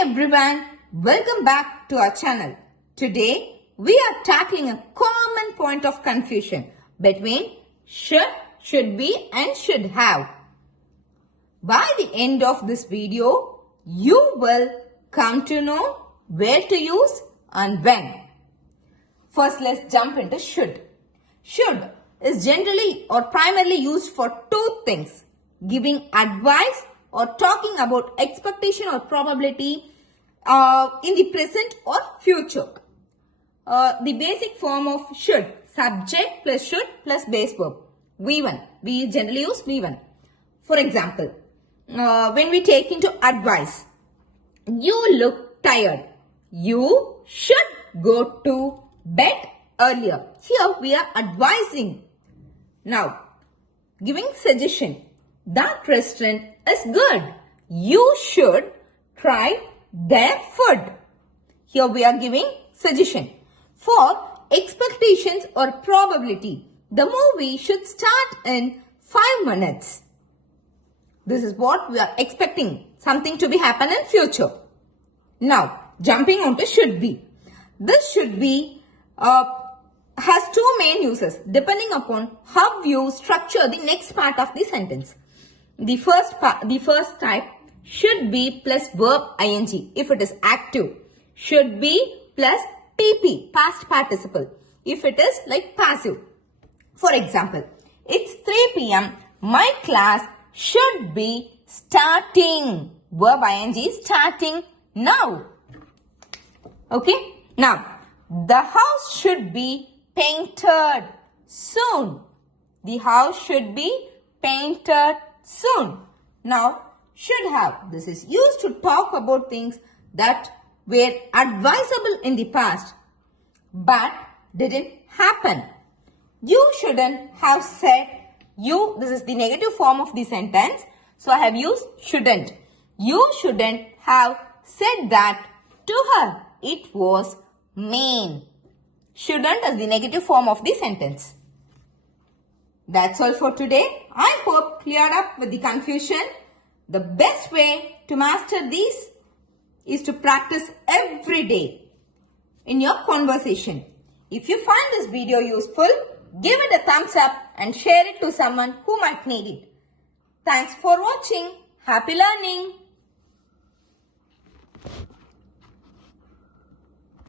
everyone, welcome back to our channel. Today we are tackling a common point of confusion between should be and should have. By the end of this video, you will come to know where to use and when. First, let's jump into should. Should is generally or primarily used for two things: giving advice or talking about expectation or probability in the present or future. The basic form of should, subject plus should plus base verb, V1. We generally use V1. For example, when we take into advice, you look tired. You should go to bed earlier. Here we are advising. Now, giving suggestion. That restaurant is good. You should try their food. Here we are giving suggestion. For expectations or probability, the movie should start in 5 minutes. This is what we are expecting, something to be happen in future. Now, jumping on to should be. This should be has two main uses depending upon how you structure the next part of the sentence. The first type, should be plus verb ing if it is active. Should be plus PP, past participle, if it is like passive. For example, it's 3 p.m. My class should be starting. Verb ing starting now. Okay. Now, the house should be painted soon. The house should be painted soon. Now, should have. This is used to talk about things that were advisable in the past but didn't happen. You shouldn't have said you. This is the negative form of the sentence. So, I have used shouldn't. You shouldn't have said that to her. It was mean. Shouldn't is the negative form of the sentence. That's all for today. I hope cleared up with the confusion. The best way to master these is to practice every day in your conversation. If you find this video useful, give it a thumbs up and share it to someone who might need it. Thanks for watching. Happy learning.